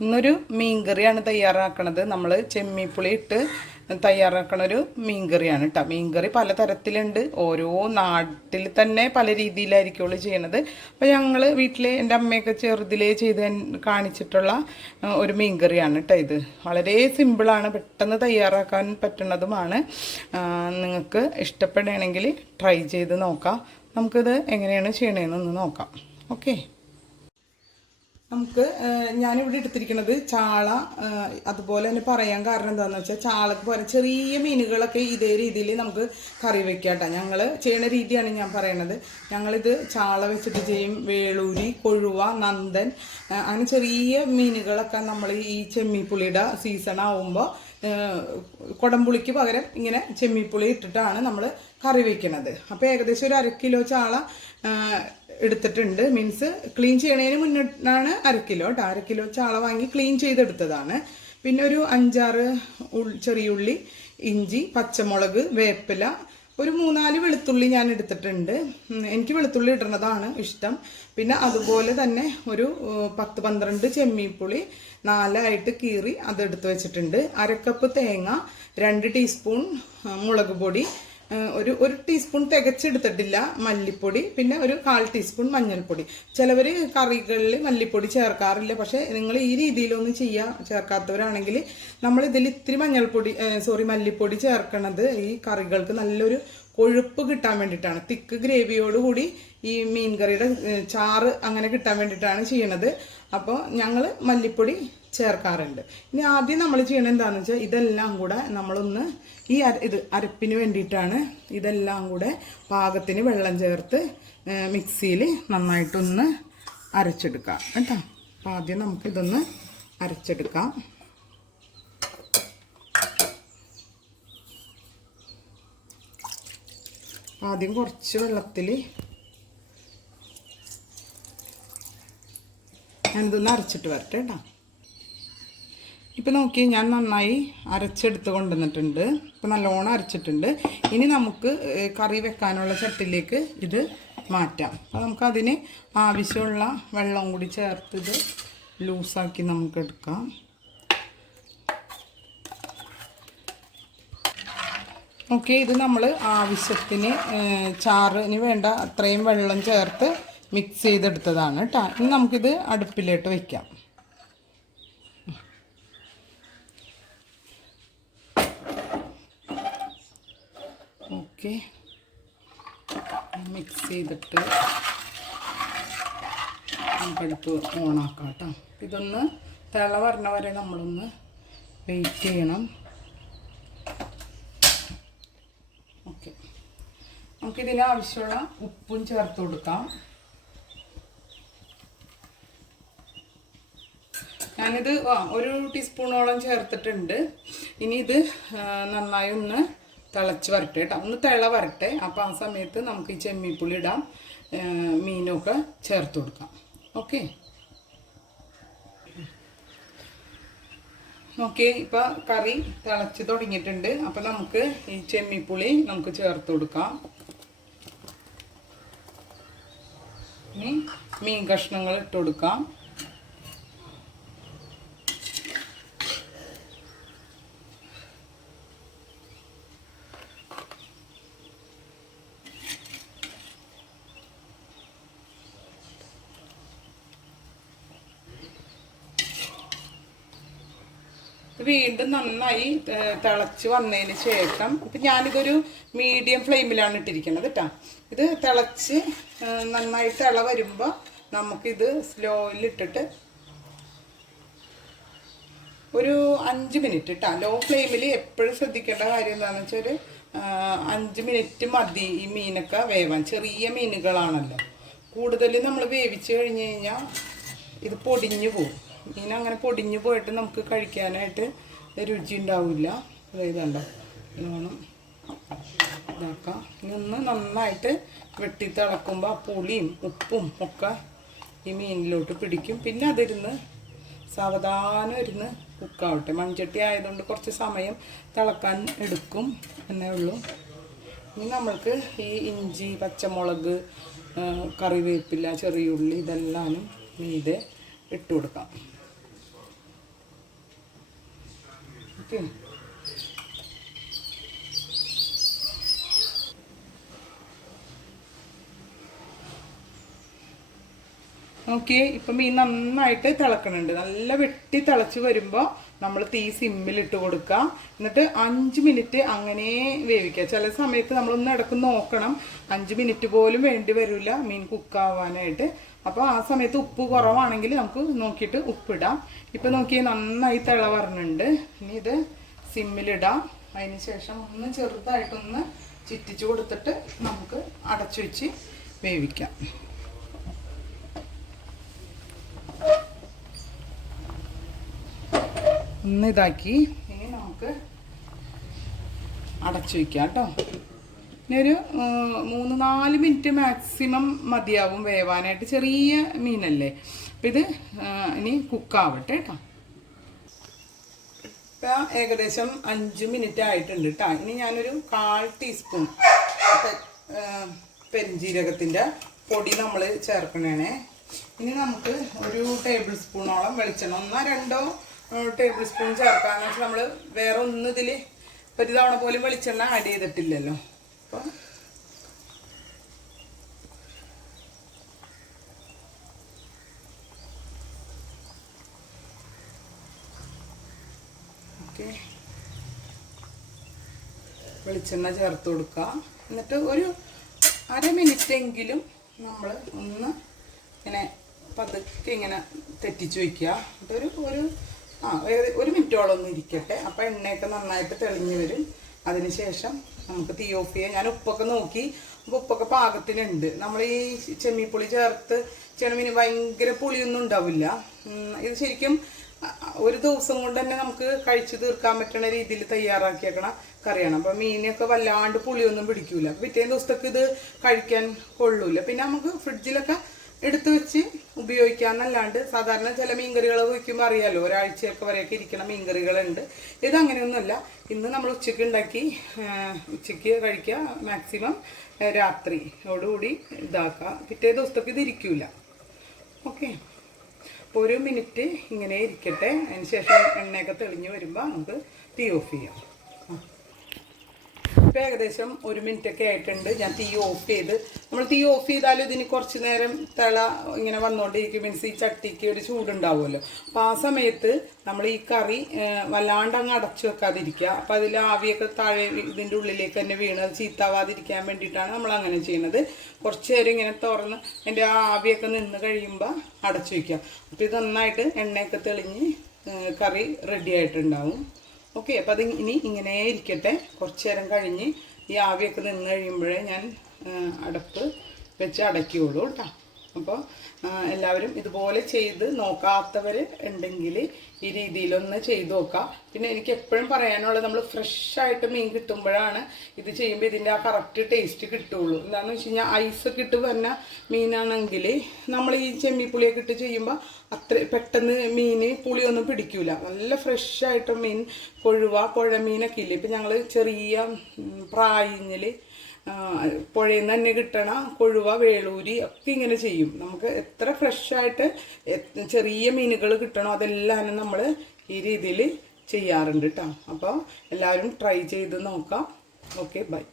ഇന്നൊരു മീൻകറിയാണ് തയ്യാറാക്കണത്. നമ്മൾ ചെമ്മീപ്പുളി ഇട്ട് തയ്യാറാക്കണ ഒരു മീൻകറിയാണ് കേട്ടോ മീൻകറി പല തരത്തിലുണ്ട് ഓരോ നാട്ടിൽ തന്നെ പല രീതിയിലായിരിക്കുള്ളൂ ചെയ്യണത്. അപ്പോൾ ഞങ്ങൾ വീട്ടിൽ എന്റെ അമ്മയൊക്കെ ചെറുതിലേ ചെയ്ത് കാണിച്ചിട്ടുള്ള ഒരു ഒരു മീൻകറിയാണ് കേട്ടോ ഇത്. വളരെ സിമ്പിളാണ്. പെട്ടെന്ന് തയ്യാറാക്കാൻ പറ്റുന്നതുമാണ്. നിങ്ങൾക്ക് ഇഷ്ടപ്പെടുകയാണെങ്കിൽ ട്രൈ ചെയ്ത് നോക്കാം. നമുക്കിത് എങ്ങനെയാണ് ചെയ്യണതെന്നൊന്ന് നോക്കാം. ഓക്കെ. നമുക്ക് ഞാനിവിടെ എടുത്തിരിക്കുന്നത് ചാള അതുപോലെ തന്നെ പറയാൻ കാരണം എന്താണെന്ന് വെച്ചാൽ ചാളക്ക് പോലെ ചെറിയ മീനുകളൊക്കെ ഇതേ രീതിയിൽ നമുക്ക് കറി വെക്കാട്ടോ. കേട്ടോ ഞങ്ങൾ ചെയ്യണ രീതിയാണ് ഞാൻ പറയണത്. ഞങ്ങളിത് ചാള വെച്ചിട്ട് ചെയ്യും. വേളൂരി കൊഴുവ നന്ദൻ അങ്ങനെ ചെറിയ മീനുകളൊക്കെ നമ്മൾ ഈ ചെമ്മീപ്പുളിയുടെ സീസൺ ആവുമ്പോൾ കുടംപുളിക്ക് പകരം ഇങ്ങനെ ചെമ്മീപ്പുളി ഇട്ടിട്ടാണ് നമ്മൾ കറി വെക്കുന്നത് അപ്പോൾ ഏകദേശം ഒരു അര കിലോ ചാള എടുത്തിട്ടുണ്ട്. മീൻസ് ക്ലീൻ ചെയ്യണതിന് മുന്നിട്ടാണ് അര കിലോ അര കിലോ ചാള വാങ്ങി ക്ലീൻ ചെയ്തെടുത്തതാണ്. പിന്നെ ഒരു അഞ്ചാറ് ചെറിയ ഉള്ളി ഇഞ്ചി പച്ചമുളക് വേപ്പില ഒരു മൂന്നാൽ വെളുത്തുള്ളി ഞാൻ എടുത്തിട്ടുണ്ട്. എനിക്ക് വെളുത്തുള്ളി ഇടുന്നതാണ് ഇഷ്ടം. പിന്നെ അതുപോലെ തന്നെ ഒരു പത്ത് പന്ത്രണ്ട് ചെമ്മീപ്പുളി നാലായിട്ട് കീറി അതെടുത്ത് വെച്ചിട്ടുണ്ട്. അരക്കപ്പ് തേങ്ങ രണ്ട് ടീസ്പൂൺ മുളക് പൊടി ഒരു ഒരു ടീസ്പൂൺ തികച്ചെടുത്തിട്ടില്ല മല്ലിപ്പൊടി പിന്നെ ഒരു കാൽ ടീസ്പൂൺ മഞ്ഞൾപ്പൊടി. ചിലവർ കറികളിൽ മല്ലിപ്പൊടി ചേർക്കാറില്ല പക്ഷേ നിങ്ങൾ ഈ രീതിയിലൊന്നും ചെയ്യാൻ ചേർക്കാത്തവരാണെങ്കിൽ നമ്മൾ ഇതിൽ ഇത്തിരി മഞ്ഞൾപ്പൊടി സോറി മല്ലിപ്പൊടി ചേർക്കണത് ഈ കറികൾക്ക് നല്ലൊരു കൊഴുപ്പ് കിട്ടാൻ വേണ്ടിയിട്ടാണ്. തിക്ക് ഗ്രേവിയോടുകൂടി ഈ മീൻ കറിയുടെ ചാറ് അങ്ങനെ കിട്ടാൻ വേണ്ടിയിട്ടാണ് ചെയ്യണത്. അപ്പോൾ ഞങ്ങൾ മല്ലിപ്പൊടി ചേർക്കാറുണ്ട്. ഇനി ആദ്യം നമ്മൾ ചെയ്യണത് എന്താണെന്ന് വെച്ചാൽ ഇതെല്ലാം കൂടെ നമ്മളൊന്ന് ഈ ഇത് അരപ്പിന് വേണ്ടിയിട്ടാണ് ഇതെല്ലാം കൂടെ പാകത്തിന് വെള്ളം ചേർത്ത് മിക്സിയിൽ നന്നായിട്ടൊന്ന് അരച്ചെടുക്കാം. കേട്ടോ? അപ്പോൾ ആദ്യം നമുക്കിതൊന്ന് അരച്ചെടുക്കാം. ആദ്യം കുറച്ച് വെള്ളത്തിൽ ഞാനിതൊന്ന് അരച്ചിട്ട് വരട്ടെ കേട്ടോ. ഇപ്പം നോക്കി ഞാൻ നന്നായി അരച്ചെടുത്ത് കൊണ്ടുവന്നിട്ടുണ്ട്. ഇപ്പം നല്ലോണം അരച്ചിട്ടുണ്ട്. ഇനി നമുക്ക് കറി വെക്കാനുള്ള ചട്ടിലേക്ക് ഇത് മാറ്റാം. അപ്പോൾ നമുക്കതിന് ആവശ്യമുള്ള വെള്ളം കൂടി ചേർത്ത് ഇത് ലൂസാക്കി നമുക്ക് എടുക്കാം. ഓക്കെ ഇത് നമ്മൾ ആവശ്യത്തിന് ചാറിന് വേണ്ട അത്രയും വെള്ളം ചേർത്ത് മിക്സ് ചെയ്തെടുത്തതാണ് കേട്ടോ ഇനി നമുക്കിത് അടുപ്പിലോട്ട് വയ്ക്കാം ഓക്കെ. മിക്സ് ചെയ്തിട്ട് അടുപ്പ് ഓണാക്കാം കേട്ടോ ഇതൊന്ന് തിള വരണ വരെ നമ്മളൊന്ന് വെയിറ്റ് ചെയ്യണം. ഓക്കെ. നമുക്കിതിന് ആവശ്യമുള്ള ഉപ്പും ചേർത്ത് കൊടുക്കാം. ഞാനിത് ഒരു ടീസ്പൂണോളം ചേർത്തിട്ടുണ്ട്. ഇനി ഇത് നന്നായി ഒന്ന് തിളച്ച് വരട്ടെ കേട്ടോ ഒന്ന് തിള വരട്ടെ. അപ്പോൾ ആ സമയത്ത് നമുക്ക് ഈ ചെമ്മീപ്പുളി ഇടാം. മീനൊക്കെ ചേർത്ത് കൊടുക്കാം. ഓക്കെ? ഓക്കെ ഇപ്പം കറി തിളച്ച് തുടങ്ങിയിട്ടുണ്ട്. അപ്പോൾ നമുക്ക് ഈ ചെമ്മിപ്പുളി നമുക്ക് ചേർത്ത് കൊടുക്കാം. ഇനി മീൻ കഷ്ണങ്ങൾ ഇട്ട് കൊടുക്കാം. വീണ്ടും നന്നായി തിളച്ച് വന്നതിന് ശേഷം ഇപ്പം ഞാനിതൊരു മീഡിയം ഫ്ലെയിമിലാണ് ഇട്ടിരിക്കുന്നത് കേട്ടോ ഇത് തിളച്ച് നന്നായി തിള വരുമ്പോൾ നമുക്കിത് സ്ലോയിൽ ഇട്ടിട്ട് ഒരു അഞ്ച് മിനിറ്റ് കേട്ടോ ലോ ഫ്ലെയിമിൽ എപ്പോഴും ശ്രദ്ധിക്കേണ്ട കാര്യം എന്താണെന്ന് വെച്ചാൽ ഒരു അഞ്ച് മിനിറ്റ് മതി ഈ മീനൊക്കെ വേവാൻ. ചെറിയ മീനുകളാണല്ലോ. കൂടുതൽ നമ്മൾ വേവിച്ച് കഴിഞ്ഞ് കഴിഞ്ഞാൽ ഇത് പൊടിഞ്ഞു പോകും മീൻ അങ്ങനെ പൊടിഞ്ഞു പോയിട്ട് നമുക്ക് കഴിക്കാനായിട്ട് രുചി ഉണ്ടാവില്ല. ഇതുണ്ടോ? നല്ലോണം ഇതാക്കാം. ഇനി ഒന്ന് നന്നായിട്ട് വെട്ടി തിളക്കുമ്പോൾ ആ പുളിയും ഉപ്പും ഒക്കെ ഈ മീനിലോട്ട് പിടിക്കും. പിന്നെ അതിരുന്ന് സാവധാനം ഇരുന്ന് കുക്കാവട്ടെ. മൺചട്ടി ആയതുകൊണ്ട് കുറച്ച് സമയം തിളക്കാൻ എടുക്കും എന്നേ ഉള്ളൂ. ഇനി നമ്മൾക്ക് ഈ ഇഞ്ചി പച്ചമുളക് കറിവേപ്പില ചെറിയുള്ളി ഇതെല്ലാം മീതെ ഇട്ട് കൊടുക്കാം. ഓക്കെ ഓക്കെ ഇപ്പം മീൻ നന്നായിട്ട് തിളക്കണുണ്ട്. നല്ല വെട്ടി തിളച്ച് വരുമ്പോൾ നമ്മൾ തീ സിമ്മിലിട്ട് കൊടുക്കുക എന്നിട്ട് അഞ്ച് മിനിറ്റ് അങ്ങനെ വേവിക്കുക ചില സമയത്ത് നമ്മളൊന്ന് ഇടയ്ക്ക് നോക്കണം. അഞ്ച് മിനിറ്റ് പോലും വേണ്ടി വരില്ല മീൻ കുക്കാവാനായിട്ട്. അപ്പോൾ ആ സമയത്ത് ഉപ്പ് കുറവാണെങ്കിൽ നമുക്ക് നോക്കിയിട്ട് ഉപ്പിടാം. ഇപ്പം നോക്കി നന്നായി തിള വരണുണ്ട്. ഇനി ഇത് സിമ്മിലിടാം. അതിന് ശേഷം ഒന്ന് ചെറുതായിട്ടൊന്ന് ചിറ്റിച്ച് കൊടുത്തിട്ട് നമുക്ക് അടച്ചു വെച്ച് വേവിക്കാം. ഒന്ന് ഇതാക്കി. ഇനി നമുക്ക് അടച്ചു വയ്ക്കാം കേട്ടോ. ഒരു മൂന്ന് നാല് മിനിറ്റ് മാക്സിമം മതിയാവും വേവാനായിട്ട്. ചെറിയ മീനല്ലേ? അപ്പം ഇത് ഇനി കുക്കാവട്ടെ കേട്ടോ ഇപ്പം ഏകദേശം അഞ്ച് മിനിറ്റ് ആയിട്ടുണ്ട് കേട്ടോ ഇനി ഞാനൊരു കാൽ ടീസ്പൂൺ പെരുംജീരകത്തിന്റെ പൊടി നമ്മൾ ചേർക്കണേ ഇനി നമുക്ക് ഒരു ടേബിൾ സ്പൂണോളം വെളിച്ചെണ്ണ ഒന്നോ രണ്ടോ ടേബിൾ സ്പൂൺ ചേർക്കാന്ന് വെച്ചാൽ നമ്മൾ വേറെ ഒന്നും ഇതിൽ ഒരു തവണ പോലും വെളിച്ചെണ്ണ ആഡ് ചെയ്തിട്ടില്ലല്ലോ. വെളിച്ചെണ്ണ ചേർത്ത് കൊടുക്കുക. എന്നിട്ട് ഒരു അര മിനിറ്റ് എങ്കിലും നമ്മൾ ഒന്ന് ഇങ്ങനെ പതുക്കെ ഇങ്ങനെ തെറ്റിച്ച് വയ്ക്കുക എന്നിട്ടൊരു ഒരു ആ ഒരു മിനിറ്റോളം ഒന്ന് ഇരിക്കട്ടെ. അപ്പോൾ എണ്ണയൊക്കെ നന്നായിട്ട് തെളിഞ്ഞ് വരും. അതിന് ശേഷം നമുക്ക് തീ ഓഫ് ചെയ്യാം. ഞാൻ ഉപ്പൊക്കെ നോക്കി. നമുക്ക് ഉപ്പൊക്കെ പാകത്തിനുണ്ട്. നമ്മൾ ഈ ചെമ്മീപ്പുളി ചേർത്ത് ചെമ്മീന് ഭയങ്കര പുളിയൊന്നും ഉണ്ടാവില്ല. ഇത് ശരിക്കും ഒരു ദിവസം കൊണ്ട് തന്നെ നമുക്ക് കഴിച്ചു തീർക്കാൻ പറ്റുന്ന രീതിയിൽ തയ്യാറാക്കിയേക്കണ കറിയാണ്. അപ്പൊ മീനൊക്കെ വല്ലാണ്ട് പുളിയൊന്നും പിടിക്കൂല. പിറ്റേ ദിവസത്തേക്ക് ഇത് കഴിക്കാൻ കൊള്ളൂല. പിന്നെ നമുക്ക് ഫ്രിഡ്ജിലൊക്കെ എടുത്തു വെച്ച് ഉപയോഗിക്കാന്നല്ലാണ്ട് സാധാരണ ചില മീൻകറികൾ വയ്ക്കുമ്പോൾ അറിയാമല്ലോ ഒരാഴ്ചയൊക്കെ വരെയൊക്കെ ഇരിക്കണ മീൻകറികളുണ്ട്. ഇതങ്ങനെയൊന്നുമല്ല ഇന്ന് നമ്മൾ ഉച്ചയ്ക്ക് ഉണ്ടാക്കി ഉച്ചയ്ക്ക് കഴിക്കുക മാക്സിമം രാത്രിയോടുകൂടി ഇതാക്കുക പിറ്റേ ദിവസത്തേക്ക് ഇത് ഓക്കെ. അപ്പോൾ ഒരു മിനിറ്റ് ഇങ്ങനെ ഇരിക്കട്ടെ. അതിന് ശേഷം എണ്ണയൊക്കെ തെളിഞ്ഞ് വരുമ്പോൾ നമുക്ക് തീ ഓഫ് ചെയ്യാം. ഇപ്പം ഏകദേശം ഒരു മിനിറ്റ് ഒക്കെ ആയിട്ടുണ്ട്. ഞാൻ തീ ഓഫ് ചെയ്ത്. നമ്മൾ തീ ഓഫ് ചെയ്താലും ഇതിന് കുറച്ച് നേരം തിള ഇങ്ങനെ വന്നുകൊണ്ടിരിക്കും മീൻസ് ഈ ചട്ടിക്ക് ഒരു ചൂടുണ്ടാവുമല്ലോ. അപ്പോൾ ആ സമയത്ത് നമ്മൾ ഈ കറി വല്ലാണ്ട് അങ്ങ് അടച്ചു വെക്കാതിരിക്കുക. അപ്പം അതിൽ ആവിയൊക്കെ താഴെ ഇതിന്റെ ഉള്ളിലേക്ക് തന്നെ വീണ് അത് ചീത്താവാതിരിക്കാൻ വേണ്ടിയിട്ടാണ് നമ്മൾ അങ്ങനെ ചെയ്യുന്നത്. കുറച്ച് നേരം ഇങ്ങനെ തുറന്ന് എന്റെ ആ ആവിയൊക്കെ നിന്ന് കഴിയുമ്പോൾ അടച്ചു വയ്ക്കുക അപ്പോൾ ഇത് നന്നായിട്ട് എണ്ണയൊക്കെ തെളിഞ്ഞ് കറി റെഡി ആയിട്ടുണ്ടാവും. ഓക്കെ അപ്പം അത് ഇനി ഇങ്ങനെ ഇരിക്കട്ടെ. കുറച്ച് നേരം കഴിഞ്ഞ് ഈ ആവിയൊക്കെ നിന്ന് കഴിയുമ്പോഴേ ഞാൻ അടപ്പ് വെച്ച് അടക്കിയോളൂ കേട്ടോ. അപ്പോൾ എല്ലാവരും ഇതുപോലെ ചെയ്ത് നോക്കാത്തവർ ഉണ്ടെങ്കിൽ ഈ രീതിയിലൊന്ന് ചെയ്ത് നോക്കാം. പിന്നെ എനിക്ക് എപ്പോഴും പറയാനുള്ളത് നമ്മൾ ഫ്രഷ് ആയിട്ട് മീൻ കിട്ടുമ്പോഴാണ് ഇത് ചെയ്യുമ്പോൾ ഇതിന്റെ ആ കറക്റ്റ് ടേസ്റ്റ് കിട്ടുള്ളൂ. എന്താണെന്ന് വെച്ച് കഴിഞ്ഞാൽ ഐസൊക്കെ ഇട്ട് വന്ന മീനാണെങ്കിൽ നമ്മൾ ഈ ചെമ്മിപ്പുളിയൊക്കെ ഇട്ട് ചെയ്യുമ്പോൾ അത്ര പെട്ടെന്ന് മീന് പുളിയൊന്നും പിടിക്കൂല. നല്ല ഫ്രഷ് ആയിട്ട് മീൻ കൊഴുവ പുഴമീനൊക്കെ ഇല്ലേ? ഇപ്പം ഞങ്ങൾ ചെറിയ പ്രായിഞ്ഞിൽ പുഴയിൽ നിന്ന് തന്നെ കിട്ടണ കൊഴുവ വേളൂരി ഒക്കെ ഇങ്ങനെ ചെയ്യും. നമുക്ക് എത്ര ഫ്രഷായിട്ട് ചെറിയ മീനുകൾ കിട്ടണോ അതെല്ലാം നമ്മൾ ഈ രീതിയിൽ ചെയ്യാറുണ്ട് കേട്ടോ അപ്പോൾ എല്ലാവരും ട്രൈ ചെയ്ത് നോക്കാം. Okay bye